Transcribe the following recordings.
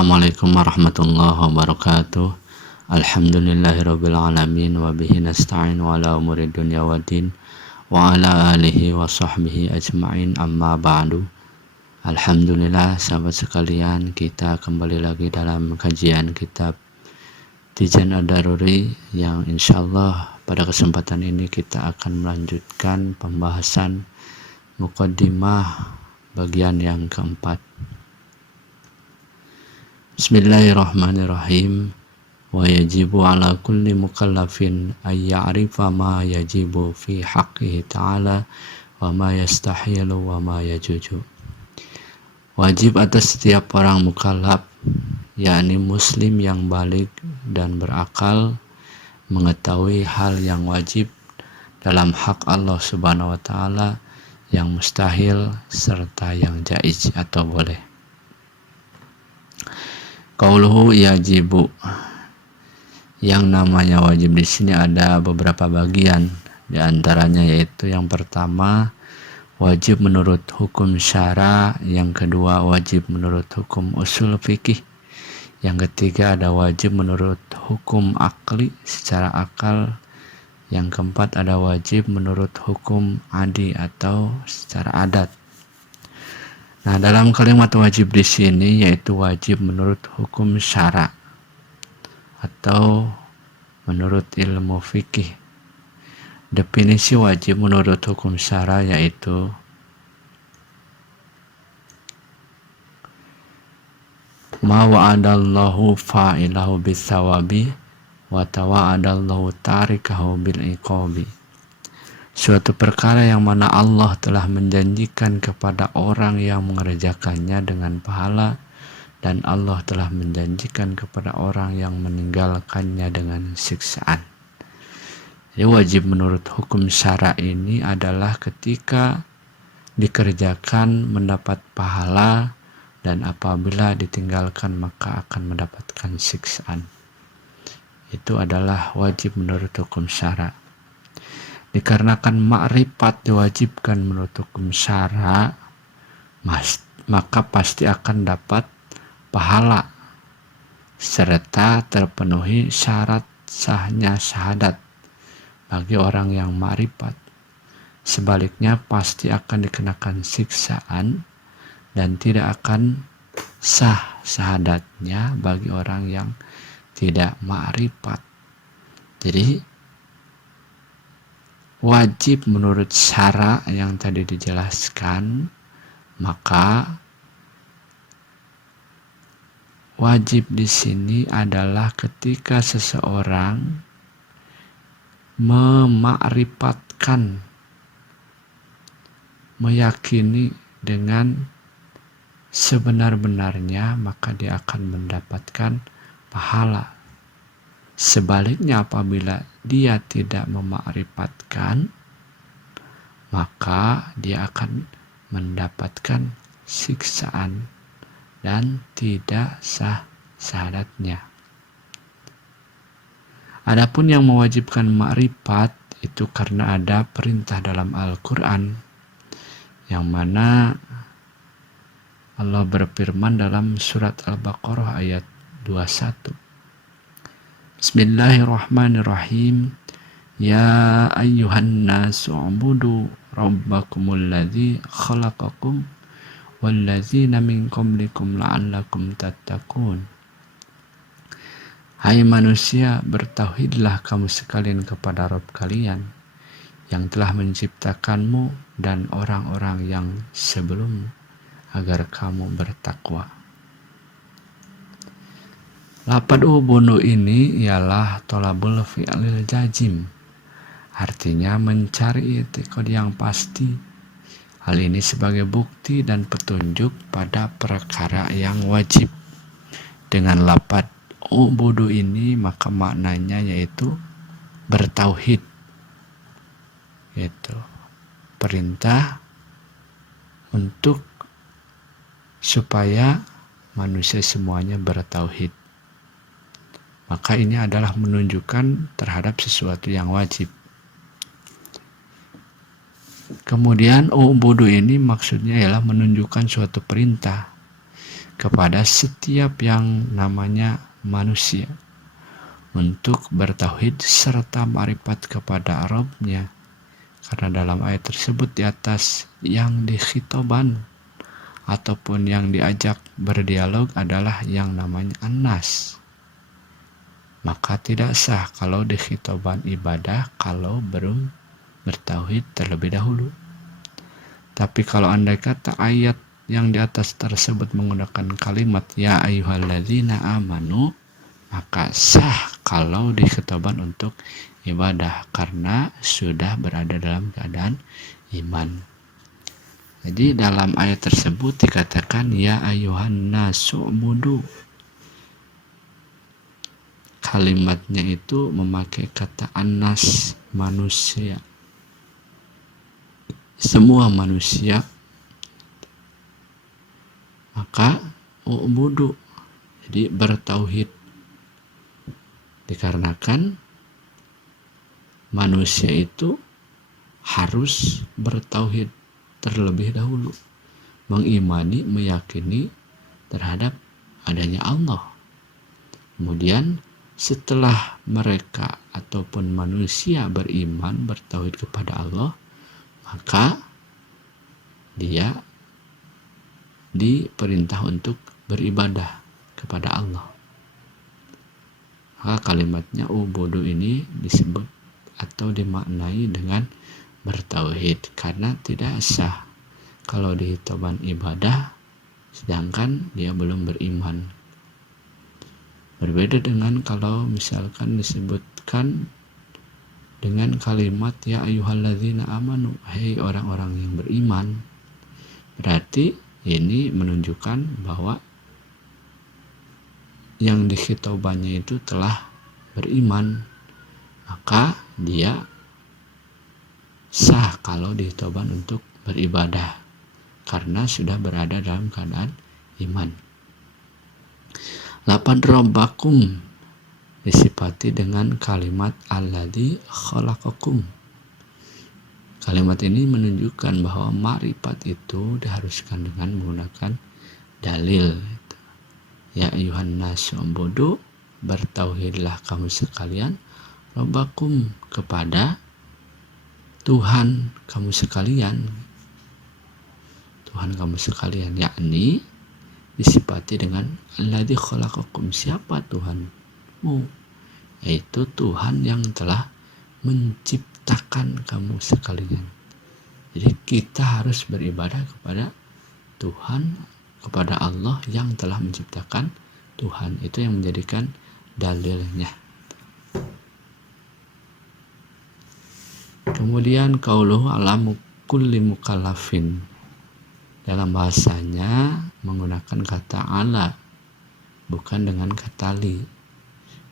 Assalamualaikum warahmatullahi wabarakatuh. Alhamdulillahirabbil alamin wa bihi nasta'in wa ala umuri dunya waddin wa ala alihi wa sahbihi ajma'in, amma ba'du. Alhamdulillah, sahabat sekalian, kita kembali lagi dalam kajian kitab Tijan Ad-Daruri yang insyaallah pada kesempatan ini kita akan melanjutkan pembahasan muqaddimah bagian yang keempat. Bismillahirrahmanirrahim. Wa yajibu ala kulli mukallafin ay ya'rifa ma yajibu fi haqqihi ta'ala wa ma yastahilu wa ma yajuju. Wajib atas setiap orang mukallaf, yakni muslim yang balik dan berakal, mengetahui hal yang wajib dalam hak Allah Subhanahu wa taala, yang mustahil serta yang jaiz atau boleh. Qauluhu yajibu, yang namanya wajib di sini ada beberapa bagian, di antaranya yaitu yang pertama wajib menurut hukum syara, yang kedua wajib menurut hukum usul fikih, yang ketiga ada wajib menurut hukum akli secara akal, yang keempat ada wajib menurut hukum adi atau secara adat. Nah, dalam kalimat wajib di sini yaitu wajib menurut hukum syara atau menurut ilmu fikih. Definisi wajib menurut hukum syara yaitu ma wa'adallahu fa'ilahu bisawabi wa tawa'adallahu tarikahu bil iqabi. Suatu perkara yang mana Allah telah menjanjikan kepada orang yang mengerjakannya dengan pahala, dan Allah telah menjanjikan kepada orang yang meninggalkannya dengan siksaan. Jadi wajib menurut hukum syara ini adalah ketika dikerjakan mendapat pahala, dan apabila ditinggalkan maka akan mendapatkan siksaan. Itu adalah wajib menurut hukum syara. Dikarenakan makrifat diwajibkan menurut hukum syara, maka pasti akan dapat pahala serta terpenuhi syarat sahnya syahadat bagi orang yang makrifat. Sebaliknya pasti akan dikenakan siksaan dan tidak akan sah syahadatnya bagi orang yang tidak makrifat. Jadi wajib menurut syara yang tadi dijelaskan, maka wajib di sini adalah ketika seseorang memakrifatkan, meyakini dengan sebenar-benarnya, maka dia akan mendapatkan pahala. Sebaliknya apabila dia tidak memakrifatkan, maka dia akan mendapatkan siksaan dan tidak sah syahadatnya. Adapun yang mewajibkan makrifat itu karena ada perintah dalam Al-Quran, yang mana Allah berfirman dalam surat Al-Baqarah ayat 21. Bismillahirrahmanirrahim. Ya ayyuhan nasu ubudu rabbakumul ladzi khalaqakum wal ladzina min qablikum la'allakum tattaqun. Hai manusia, bertauhidlah kamu sekalian kepada Rabb kalian yang telah menciptakanmu dan orang-orang yang sebelummu, agar kamu bertakwa. Lafadz ubudu ini ialah tolabul fi'lil jazim, artinya mencari i'tiqad yang pasti. Hal ini sebagai bukti dan petunjuk pada perkara yang wajib. Dengan lafadz ubudu ini maka maknanya yaitu bertauhid, yaitu perintah untuk supaya manusia semuanya bertauhid. Maka ini adalah menunjukkan terhadap sesuatu yang wajib. Kemudian ubudu ini maksudnya ialah menunjukkan suatu perintah. kepada setiap yang namanya manusia untuk bertauhid serta ma'rifat kepada Rabb-nya. Karena dalam ayat tersebut di atas yang dikhitoban ataupun yang diajak berdialog adalah yang namanya An-Nas. Maka tidak sah kalau dikhitoban ibadah kalau belum bertauhid terlebih dahulu. Tapi kalau andai kata ayat yang di atas tersebut menggunakan kalimat ya ayyuhalladzina amanu, maka sah kalau dikhitoban untuk ibadah karena sudah berada dalam keadaan iman. Jadi dalam ayat tersebut dikatakan ya ayyuhan nasu ubudu. Kalimatnya itu memakai kata anas, manusia. Semua manusia. Maka ubudu, jadi bertauhid. Dikarenakan manusia itu harus bertauhid terlebih dahulu, mengimani, meyakini terhadap adanya Allah. Kemudian setelah mereka ataupun manusia beriman, bertauhid kepada Allah, maka dia diperintah untuk beribadah kepada Allah. Maka kalimatnya ubudu ini disebut atau dimaknai dengan bertauhid karena tidak sah kalau dihitoban ibadah sedangkan dia belum beriman. Berbeda dengan kalau misalkan disebutkan dengan kalimat ya ayyuhalladzina amanu, hei orang-orang yang beriman. Berarti ini menunjukkan bahwa yang dikhitobannya itu telah beriman, maka dia sah kalau dihitoban untuk beribadah karena sudah berada dalam keadaan iman. 8 Rabbakum disifati dengan kalimat alladzi khalaqakum. Kalimat ini menunjukkan bahwa ma'rifat itu diharuskan dengan menggunakan dalil. Ya ayyuhan nasu ubudu, bertauhidlah kamu sekalian, Rabbakum, kepada Tuhan kamu sekalian. Tuhan kamu sekalian, yakni disifati dengan alladzi khalaqakum. Siapa Tuhanmu? Yaitu Tuhan yang telah menciptakan kamu sekalian. Jadi kita harus beribadah kepada Tuhan, kepada Allah yang telah menciptakan Tuhan. Itu yang menjadikan dalilnya. Kemudian qauluhu ala kulli mukallafin. Dalam bahasanya menggunakan kata ala, bukan dengan kata li.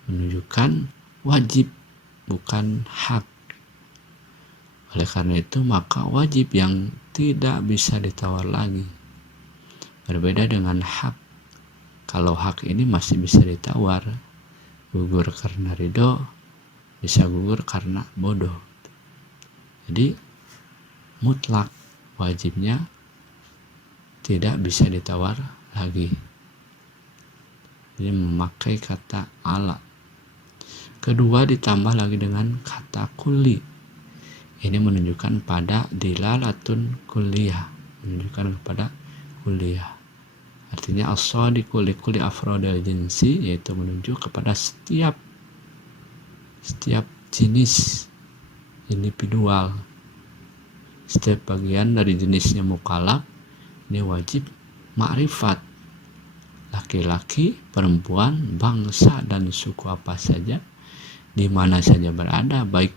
Menunjukkan wajib, bukan hak. Oleh karena itu maka wajib yang tidak bisa ditawar lagi. Berbeda dengan hak. Kalau hak ini masih bisa ditawar, gugur karena ridho, bisa gugur karena bodoh. Jadi mutlak, wajibnya tidak bisa ditawar lagi. Jadi memakai kata ala. Kedua ditambah lagi dengan kata kulli. Ini menunjukkan pada dilalatun kulliyah, menunjukkan kepada kulliyah. Artinya as-sadiqu li kulli afrodil jinsi, yaitu menunjuk kepada setiap jenis individual, setiap bagian dari jenisnya mukallaf. Ini wajib ma'rifat, laki-laki, perempuan, bangsa dan suku apa saja, di mana saja berada, baik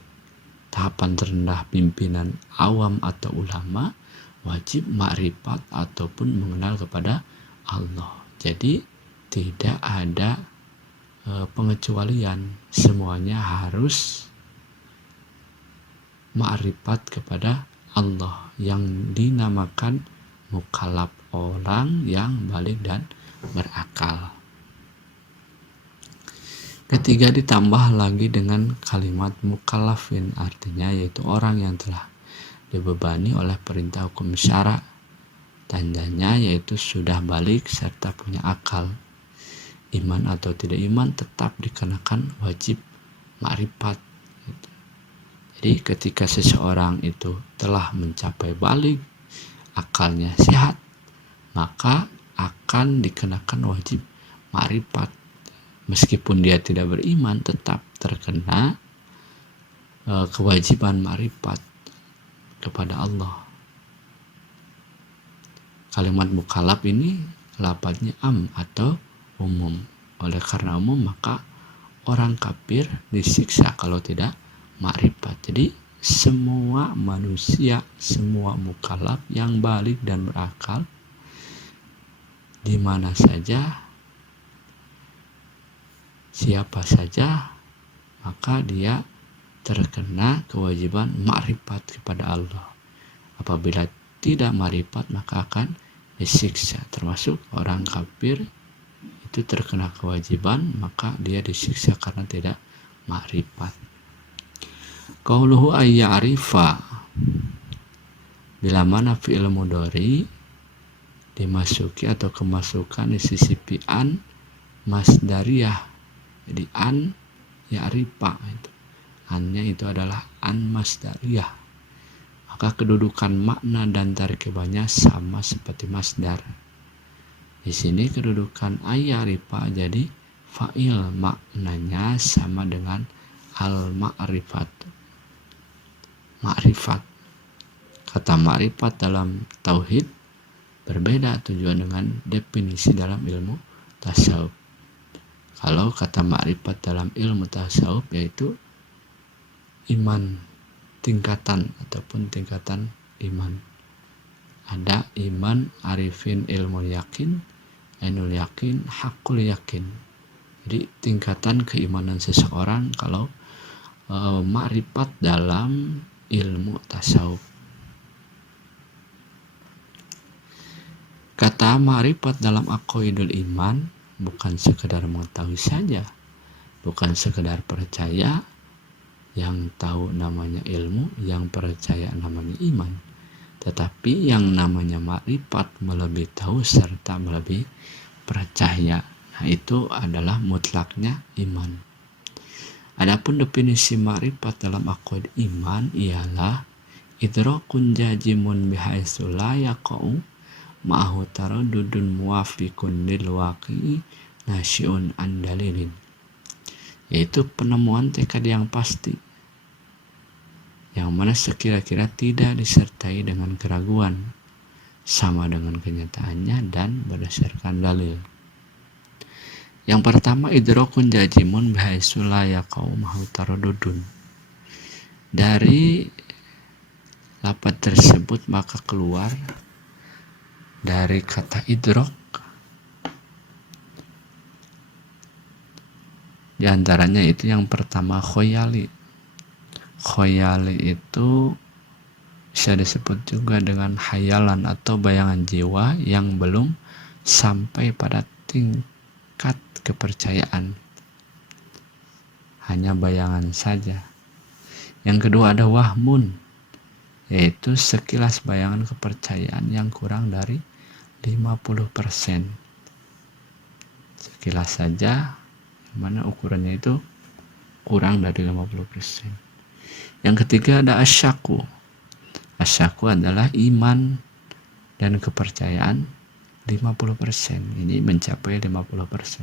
tahapan terendah pimpinan awam atau ulama, wajib ma'rifat ataupun mengenal kepada Allah. Jadi tidak ada pengecualian, semuanya harus ma'rifat kepada Allah yang dinamakan mukallaf, orang yang balik dan berakal. Ketiga ditambah lagi dengan kalimat mukallafin, artinya yaitu orang yang telah dibebani oleh perintah hukum syara Tandanya yaitu sudah balik serta punya akal. Iman atau tidak iman tetap dikenakan wajib ma'rifat. Jadi ketika seseorang itu telah mencapai balik, akalnya sehat, maka akan dikenakan wajib ma'rifat. Meskipun dia tidak beriman, tetap terkena kewajiban ma'rifat kepada Allah. Kalimat mukallaf ini lafadznya am atau umum. Oleh karena umum, maka orang kafir disiksa kalau tidak ma'rifat. Jadi semua manusia, semua mukallaf yang balik dan berakal di mana saja, siapa saja, maka dia terkena kewajiban ma'rifat kepada Allah. Apabila tidak ma'rifat, maka akan disiksa. Termasuk orang kafir itu terkena kewajiban, maka dia disiksa karena tidak ma'rifat. Qauluhu ayya'rifa, bila mana fi'il mudhari dimasuki atau kemasukan di sisi an masdariyah. Jadi an ya'rifa itu. Annya itu adalah an masdariyah. Maka kedudukan makna dan tarkibannya sama seperti masdar. Di sini kedudukan ayya'rifa jadi fa'il, maknanya sama dengan al-ma'rifat. Ma'rifat. Kata ma'rifat dalam tauhid berbeda tujuan dengan definisi dalam ilmu tasawuf. Kalau kata ma'rifat dalam ilmu tasawuf yaitu iman, tingkatan ataupun tingkatan iman. Ada iman, arifin, ilmu yakin, ainul yakin, hakul yakin. Jadi tingkatan keimanan seseorang kalau ma'rifat dalam ilmu tasawuf. Kata ma'rifat dalam aqaidul iman bukan sekedar mengetahui saja, bukan sekedar percaya, yang tahu namanya ilmu, yang percaya namanya iman. Tetapi yang namanya ma'rifat melebihi tahu serta melebihi percaya. Nah, itu adalah mutlaknya iman. Adapun definisi ma'rifat dalam aqaid iman ialah idrakun jazimun bihaitsu la yaqau ma'ahu taraddudun muwafiqun lil waqi'i nasyi'un an dalilin. Yaitu penemuan tekad yang pasti, yang mana sekira-kira tidak disertai dengan keraguan, sama dengan kenyataannya dan berdasarkan dalil. Yang pertama, idrakun jazimun bihaitsu la yaqau ma'ahu taraddudun. Dari lafaz tersebut maka keluar dari kata idrak di antaranya itu yang pertama khoyali. Khoyali itu bisa disebut juga dengan hayalan atau bayangan jiwa yang belum sampai pada tingkat kepercayaan, hanya bayangan saja. Yang kedua ada wahmun, yaitu sekilas bayangan kepercayaan yang kurang dari 50%. Sekilas saja, mana ukurannya itu kurang dari 50%. Yang ketiga ada asyaku. Asyaku adalah iman dan kepercayaan 50%. Ini mencapai 50%.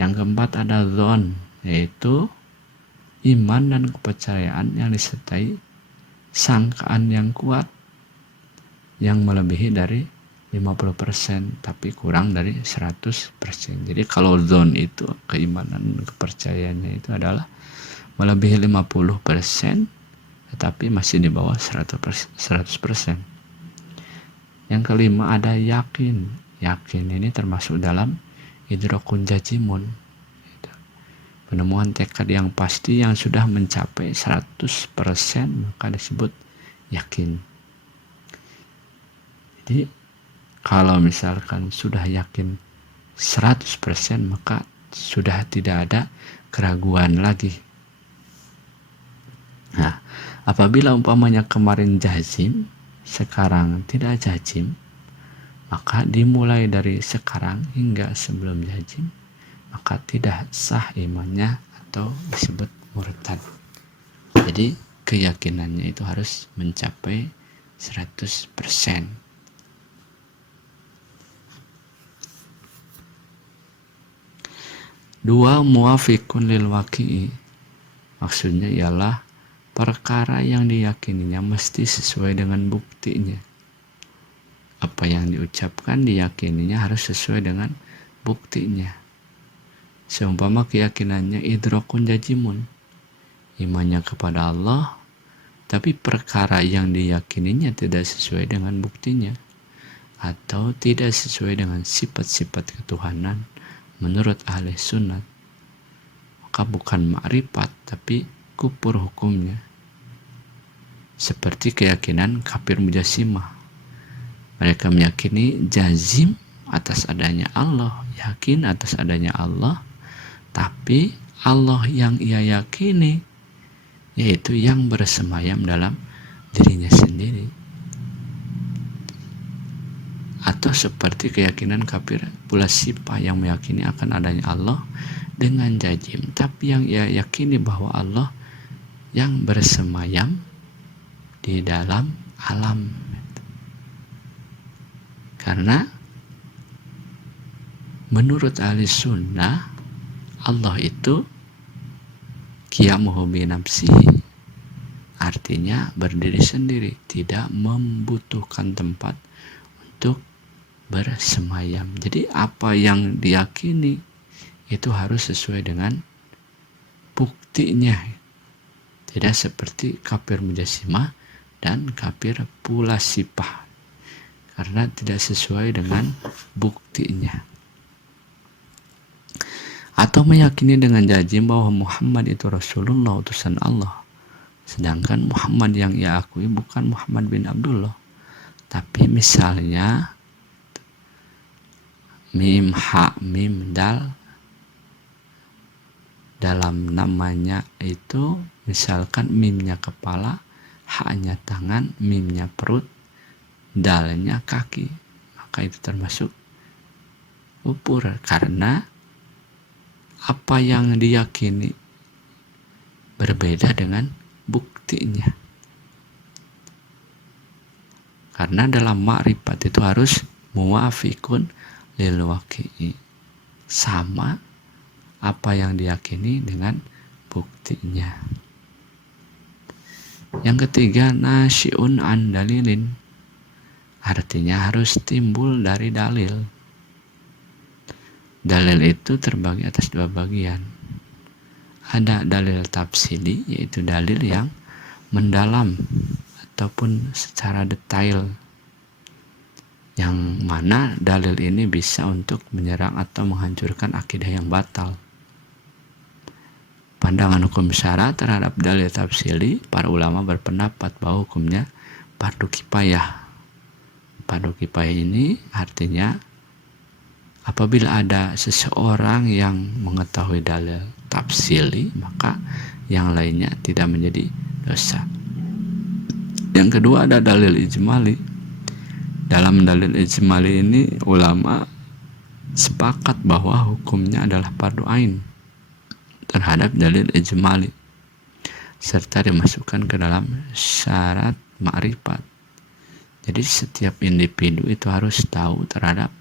Yang keempat ada dzon, yaitu iman dan kepercayaan yang disertai sangkaan yang kuat yang melebihi dari 50% tapi kurang dari 100%. Jadi kalau zon itu keimanan kepercayaannya itu adalah melebihi 50% tetapi masih di bawah 100%. Yang kelima ada yakin. Yakin ini termasuk dalam idrakun jazimun. Penemuan tekad yang pasti yang sudah mencapai 100% maka disebut yakin. Jadi kalau misalkan sudah yakin 100% maka sudah tidak ada keraguan lagi. Nah, apabila umpamanya kemarin jazim, sekarang tidak jazim, maka dimulai dari sekarang hingga sebelum jazim, maka tidak sah imannya atau disebut murtad. Jadi keyakinannya itu harus mencapai 100%. Dua, muafiqun lil waqi'i. Maksudnya ialah perkara yang diyakininya mesti sesuai dengan buktinya. Apa yang diucapkan diyakininya harus sesuai dengan buktinya. Seumpama keyakinannya idrakun jazimun, imannya kepada Allah, tapi perkara yang diyakininya tidak sesuai dengan buktinya, atau tidak sesuai dengan sifat-sifat ketuhanan menurut ahli sunnah, maka bukan ma'rifat tapi kufur hukumnya. Seperti keyakinan kafir mujassimah. Mereka meyakini jazim atas adanya Allah, yakin atas adanya Allah, tapi Allah yang ia yakini yaitu yang bersemayam dalam dirinya sendiri. Atau seperti keyakinan kafir mujassimah yang meyakini akan adanya Allah dengan jazim, tapi yang ia yakini bahwa Allah yang bersemayam di dalam alam. Karena menurut ahli sunnah, Allah itu qiyamuhu bi nafsihi, artinya berdiri sendiri, tidak membutuhkan tempat untuk bersemayam. Jadi apa yang diyakini itu harus sesuai dengan buktinya. Tidak seperti kafir mujassimah dan kafir mujassimah, karena tidak sesuai dengan buktinya. Atau meyakini dengan jazim bahwa Muhammad itu Rasulullah, utusan Allah, sedangkan Muhammad yang ia akui bukan Muhammad bin Abdullah, tapi misalnya mim ha mim dal dalam namanya itu, misalkan mimnya kepala, ha-nya tangan, mimnya perut, dalnya kaki, maka itu termasuk kufur karena apa yang diyakini berbeda dengan buktinya. Karena dalam ma'rifat itu harus muwafiqun lil waqi'i, sama apa yang diyakini dengan buktinya. Yang ketiga, nasyi'un an dalilin, artinya harus timbul dari dalil. Dalil itu terbagi atas dua bagian. Ada dalil tafsili, yaitu dalil yang mendalam ataupun secara detail, yang mana dalil ini bisa untuk menyerang atau menghancurkan akidah yang batal. Pandangan hukum syara terhadap dalil tafsili, para ulama berpendapat bahwa hukumnya fardu kifayah. Fardu kifayah ini artinya apabila ada seseorang yang mengetahui dalil tafsili, maka yang lainnya tidak menjadi dosa. Yang kedua ada dalil ijmali. Dalam dalil ijmali ini ulama sepakat bahwa hukumnya adalah fardu ain terhadap dalil ijmali, serta dimasukkan ke dalam syarat ma'rifat. Jadi setiap individu itu harus tahu terhadap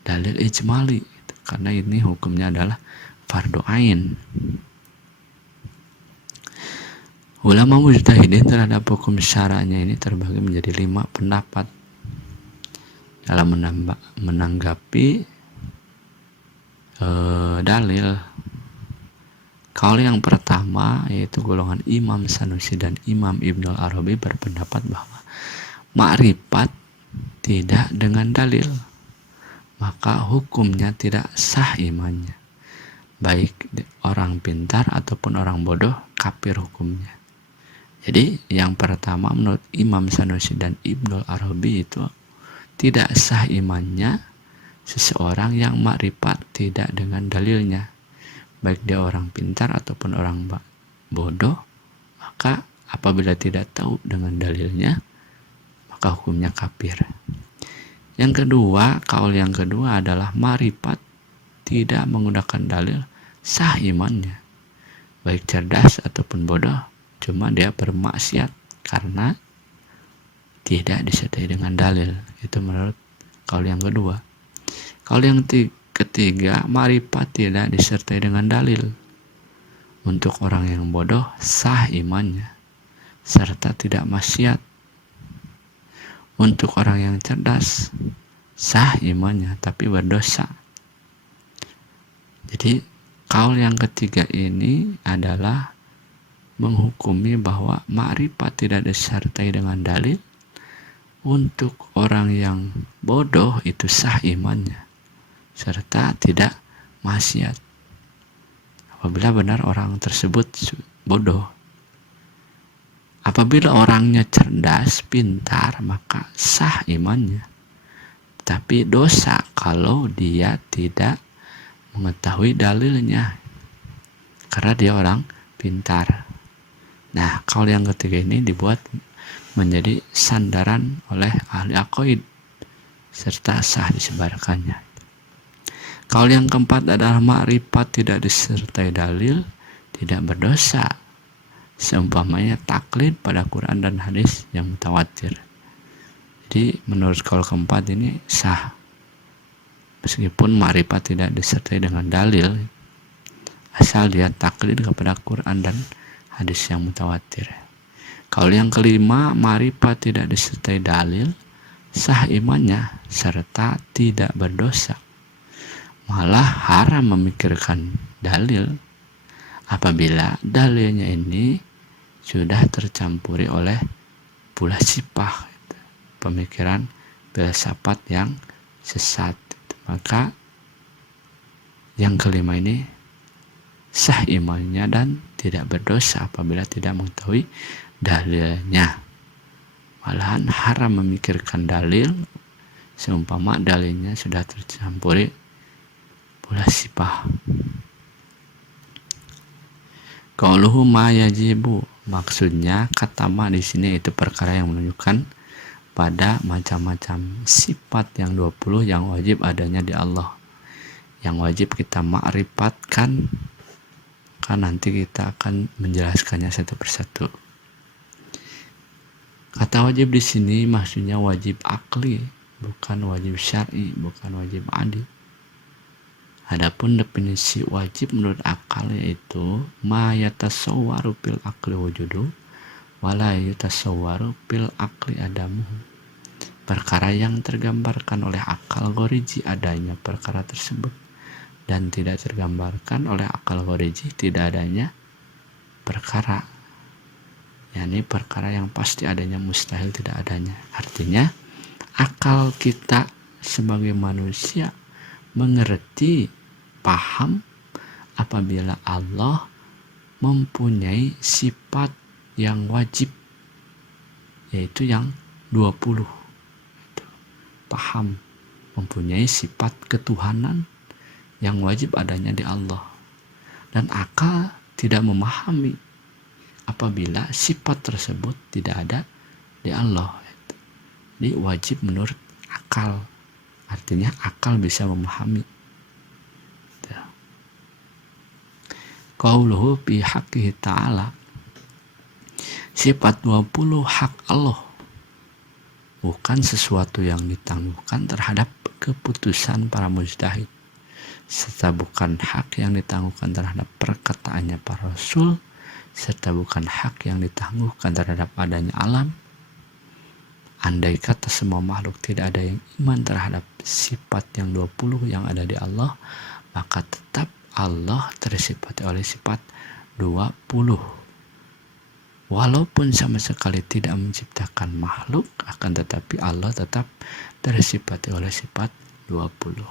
dalil ijmali, karena ini hukumnya adalah fardu ain. Ulama mujtahidin terhadap hukum syara'nya ini terbagi menjadi 5 pendapat dalam menanggapi dalil. Kaul yang pertama yaitu golongan Imam Sanusi dan Imam Ibnul Arabi berpendapat bahwa ma'rifat tidak dengan dalil, maka hukumnya tidak sah imannya. Baik orang pintar ataupun orang bodoh, kafir hukumnya. Jadi yang pertama menurut Imam Sanusi dan Ibnul Arabi itu tidak sah imannya seseorang yang ma'rifat tidak dengan dalilnya. Baik dia orang pintar ataupun orang bodoh, maka apabila tidak tahu dengan dalilnya, maka hukumnya kafir. Yang kedua, kaul yang kedua adalah ma'rifat tidak menggunakan dalil sah imannya, baik cerdas ataupun bodoh, cuma dia bermaksiat karena tidak disertai dengan dalil. Itu menurut kaul yang kedua. Kaul yang ketiga, ma'rifat tidak disertai dengan dalil. Untuk orang yang bodoh sah imannya serta tidak maksiat. Untuk orang yang cerdas sah imannya tapi berdosa. Jadi kaul yang ketiga ini adalah menghukumi bahwa ma'rifat tidak disertai dengan dalil. Untuk orang yang bodoh itu sah imannya serta tidak maksiat apabila benar orang tersebut bodoh. Apabila orangnya cerdas, pintar, maka sah imannya. Tapi dosa kalau dia tidak mengetahui dalilnya karena dia orang pintar. Nah, kaul yang ketiga ini dibuat menjadi sandaran oleh ahli aqaid serta sah disebarkannya. Kaul yang keempat adalah ma'rifat tidak disertai dalil tidak berdosa, seumpamanya taklid pada Quran dan hadis yang mutawatir. Jadi menurut kaul keempat ini sah meskipun ma'rifat tidak disertai dengan dalil, asal dia taklid kepada Quran dan hadis yang mutawatir. Kaul yang kelima, ma'rifat tidak disertai dalil sah imannya serta tidak berdosa, malah haram memikirkan dalil apabila dalilnya ini sudah tercampuri oleh pula sipah, pemikiran filsafat yang sesat. Maka yang kelima ini sah imannya dan tidak berdosa apabila tidak mengetahui dalilnya, malahan haram memikirkan dalil seumpama dalilnya sudah tercampuri pula sipah. Qauluhu ma yajibu, maksudnya kata ma di sini itu perkara yang menunjukkan pada macam-macam sifat yang 20 yang wajib adanya di Allah, yang wajib kita ma'rifatkan, kan nanti kita akan menjelaskannya satu persatu. Kata wajib di sini maksudnya wajib akli, bukan wajib syar'i, bukan wajib adi. Adapun definisi wajib menurut akal yaitu ma yatasawwaru fil akli wujudu wala yatasawwaru fil akli adamuhu. Perkara yang tergambarkan oleh akal goriji adanya perkara tersebut dan tidak tergambarkan oleh akal goriji tidak adanya perkara, yakni perkara yang pasti adanya mustahil tidak adanya. Artinya akal kita sebagai manusia mengerti, paham apabila Allah mempunyai sifat yang wajib, yaitu yang 20. Paham mempunyai sifat ketuhanan yang wajib adanya di Allah, dan akal tidak memahami apabila sifat tersebut tidak ada di Allah. Jadi wajib menurut akal, artinya akal bisa memahami. Qauluhu fi haqqihi ta'ala, sifat 20 hak Allah, bukan sesuatu yang ditangguhkan terhadap keputusan para mujtahid, serta bukan hak yang ditangguhkan terhadap perkataannya para rasul, serta bukan hak yang ditangguhkan terhadap adanya alam. Andai kata semua makhluk tidak ada yang iman terhadap sifat yang 20 yang ada di Allah, maka tetap Allah tersifati oleh sifat 20. Walaupun sama sekali tidak menciptakan makhluk, akan tetapi Allah tetap tersifati oleh sifat 20.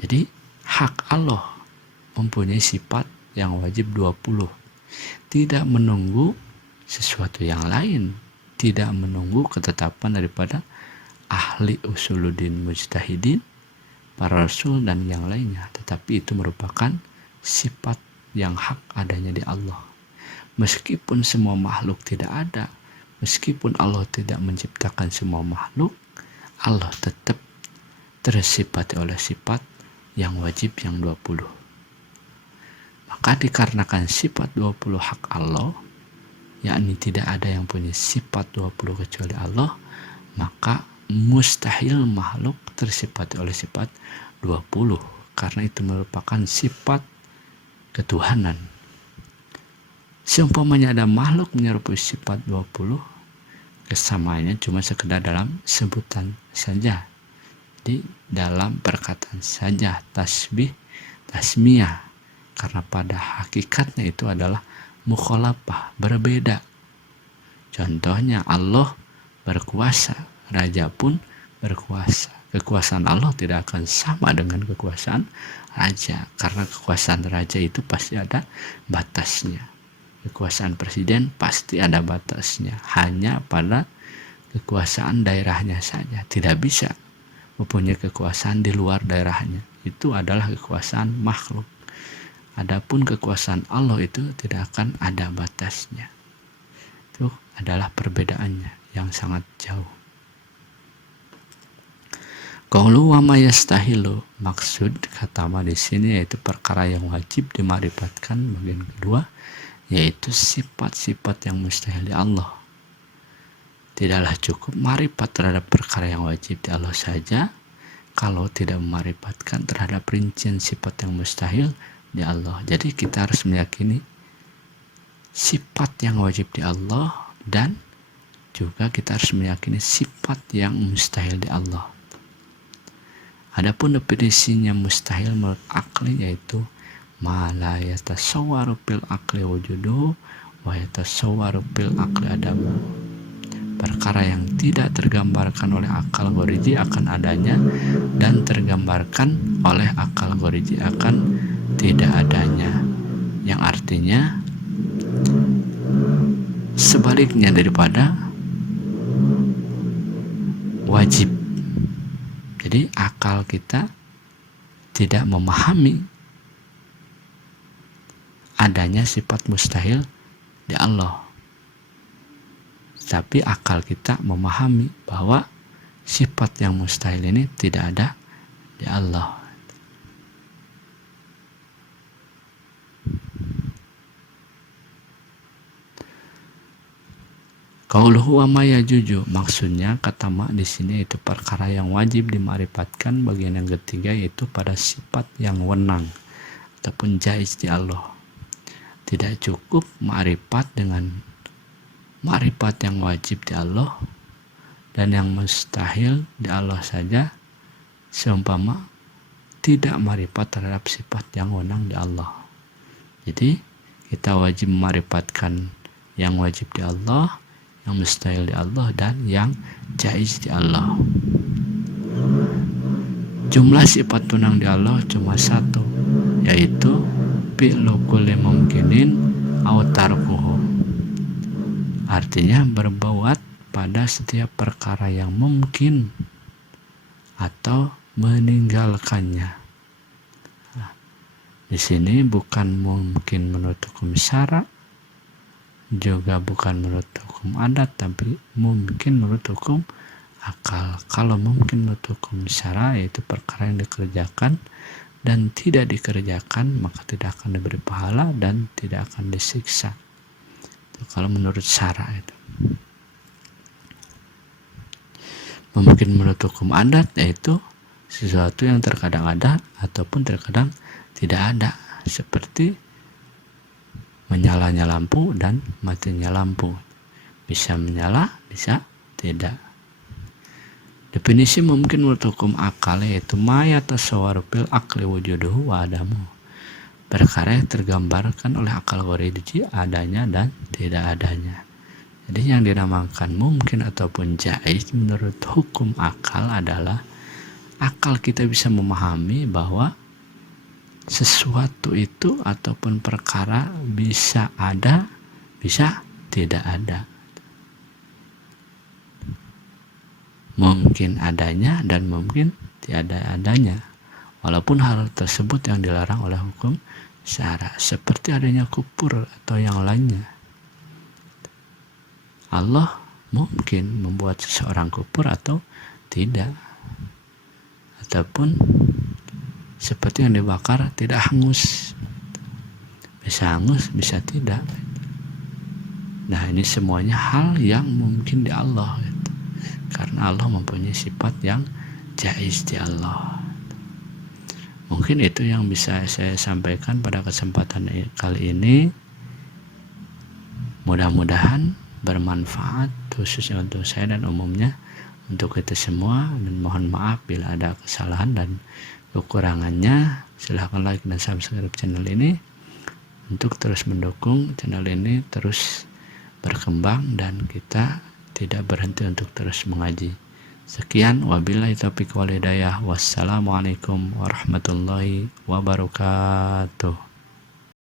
Jadi hak Allah mempunyai sifat yang wajib 20. Tidak menunggu sesuatu yang lain, tidak menunggu ketetapan daripada ahli usuluddin mujtahidin, para rasul dan yang lainnya, tetapi itu merupakan sifat yang hak adanya di Allah. Meskipun semua makhluk tidak ada, meskipun Allah tidak menciptakan semua makhluk, Allah tetap tersifati oleh sifat yang wajib yang 20. Maka dikarenakan sifat 20 hak Allah, yakni tidak ada yang punya sifat 20 kecuali Allah, maka mustahil makhluk tersifati oleh sifat 20, karena itu merupakan sifat ketuhanan. Seumpamanya ada makhluk menyerupai sifat 20, kesamaannya cuma sekedar dalam sebutan saja, di dalam perkataan saja, tasbih, tasmiyah, karena pada hakikatnya itu adalah mukhalafah, berbeda. Contohnya Allah berkuasa, raja pun berkuasa. Kekuasaan Allah tidak akan sama dengan kekuasaan raja, karena kekuasaan raja itu pasti ada batasnya. Kekuasaan presiden pasti ada batasnya, hanya pada kekuasaan daerahnya saja. Tidak bisa mempunyai kekuasaan di luar daerahnya. Itu adalah kekuasaan makhluk. Adapun kekuasaan Allah itu tidak akan ada batasnya. Itu adalah perbedaannya yang sangat jauh. Qaulu wa ma yastahilu, maksud kata ma di sini yaitu perkara yang wajib dimarifatkan bagian kedua, yaitu sifat-sifat yang mustahil di Allah. Tidaklah cukup marifat terhadap perkara yang wajib di Allah saja kalau tidak memarifatkan terhadap rincian sifat yang mustahil di Allah. Jadi kita harus meyakini sifat yang wajib di Allah, dan juga kita harus meyakini sifat yang mustahil di Allah. Adapun definisinya mustahil menurut akli yaitu ma la yatasawwaru fil akli wujuduhu wa yatasawwaru fil akli adamu. Perkara yang tidak tergambarkan oleh akal goriji akan adanya, dan tergambarkan oleh akal goriji akan tidak adanya, yang artinya sebaliknya daripada wajib. Jadi akal kita tidak memahami adanya sifat mustahil di Allah, tapi akal kita memahami bahwa sifat yang mustahil ini tidak ada di Allah. Qauluhu wa ma yajuju, maksudnya kata ma di sini itu perkara yang wajib dimarifatkan bagian yang ketiga, yaitu pada sifat yang wenang ataupun jaiz di Allah. Tidak cukup ma'rifat dengan ma'rifat yang wajib di Allah dan yang mustahil di Allah saja, seumpama tidak ma'rifat terhadap sifat yang wenang di Allah. Jadi kita wajib ma'rifatkan yang wajib di Allah, yang mustahil di Allah, dan yang jaiz di Allah. Jumlah sifat wenang di Allah cuma satu, yaitu fi'lu kulli mumkinin aw tarkuhu. Artinya berbuat pada setiap perkara yang mungkin atau meninggalkannya. Nah, di sini bukan mungkin menurut hukum syara, juga bukan menurut hukum adat, tapi mungkin menurut hukum akal. Kalau mungkin menurut hukum syara yaitu perkara yang dikerjakan dan tidak dikerjakan, maka tidak akan diberi pahala dan tidak akan disiksa. Itu kalau menurut syara itu. Mungkin menurut hukum adat yaitu sesuatu yang terkadang ada ataupun terkadang tidak ada, seperti menyalanya lampu dan matinya lampu. Bisa menyala, bisa tidak. Definisi mungkin menurut hukum akal yaitu ma yatasawwaru fil akli wujuduhu wa adamu. Perkara yang tergambarkan oleh akal goriji adanya dan tidak adanya. Jadi yang dinamakan mungkin ataupun jaiz menurut hukum akal adalah akal kita bisa memahami bahwa sesuatu itu ataupun perkara bisa ada, bisa tidak ada. Mungkin adanya dan mungkin tiada adanya. Walaupun hal tersebut yang dilarang oleh hukum syara, seperti adanya kufur atau yang lainnya. Allah mungkin membuat seseorang kufur atau tidak. kita pun seperti yang dibakar tidak hangus, bisa hangus bisa tidak. Nah, ini semuanya hal yang mungkin di Allah gitu. Karena Allah mempunyai sifat yang jaiz di Allah. Mungkin itu yang bisa saya sampaikan pada kesempatan kali ini. Mudah-mudahan bermanfaat khususnya untuk saya dan umumnya untuk kita semua, dan mohon maaf bila ada kesalahan dan kekurangannya. Silahkan like dan subscribe channel ini untuk terus mendukung channel ini terus berkembang dan kita tidak berhenti untuk terus mengaji. Sekian, wabillahi taufiq wal hidayah. Wassalamualaikum warahmatullahi wabarakatuh.